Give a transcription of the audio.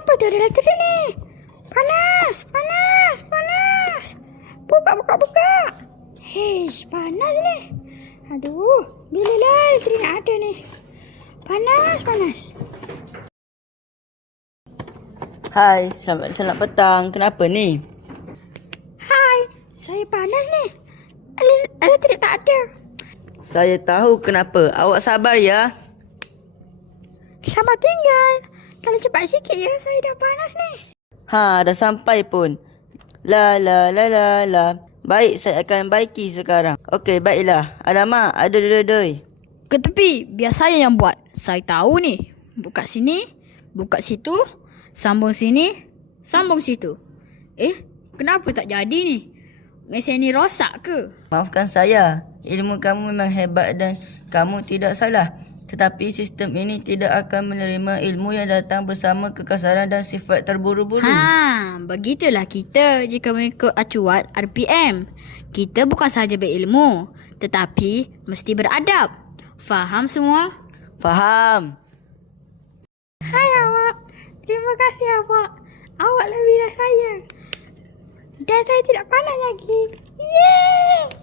Kenapa tu ada elektrik ni? Panas, panas, panas. Buka, buka, buka. Hei, panas ni. Aduh, bilalah elektrik nak ada ni. Panas, panas. Hai, selamat petang. Kenapa ni? Hai, saya panas ni. Elektrik tak ada. Saya tahu kenapa. Awak sabar ya. Selamat tinggal. Kalau cepat sikit ya, saya dah panas ni. Dah sampai pun. La la la la la. Baik, saya akan baiki sekarang. Okey, baiklah. Alamak, ada doi. Ke tepi, biar saya yang buat. Saya tahu ni. Buka sini, buka situ, sambung sini, sambung situ. Kenapa tak jadi ni? Mesin ni rosak ke? Maafkan saya. Ilmu kamu memang hebat dan kamu tidak salah. Tetapi sistem ini tidak akan menerima ilmu yang datang bersama kekasaran dan sifat terburu-buru. Begitulah kita jika mengikut acuan RPM. Kita bukan sahaja berilmu, tetapi mesti beradab. Faham semua? Faham. Hai awak. Terima kasih awak. Awak lebih dah saya. Dan saya tidak panas lagi. Yeay!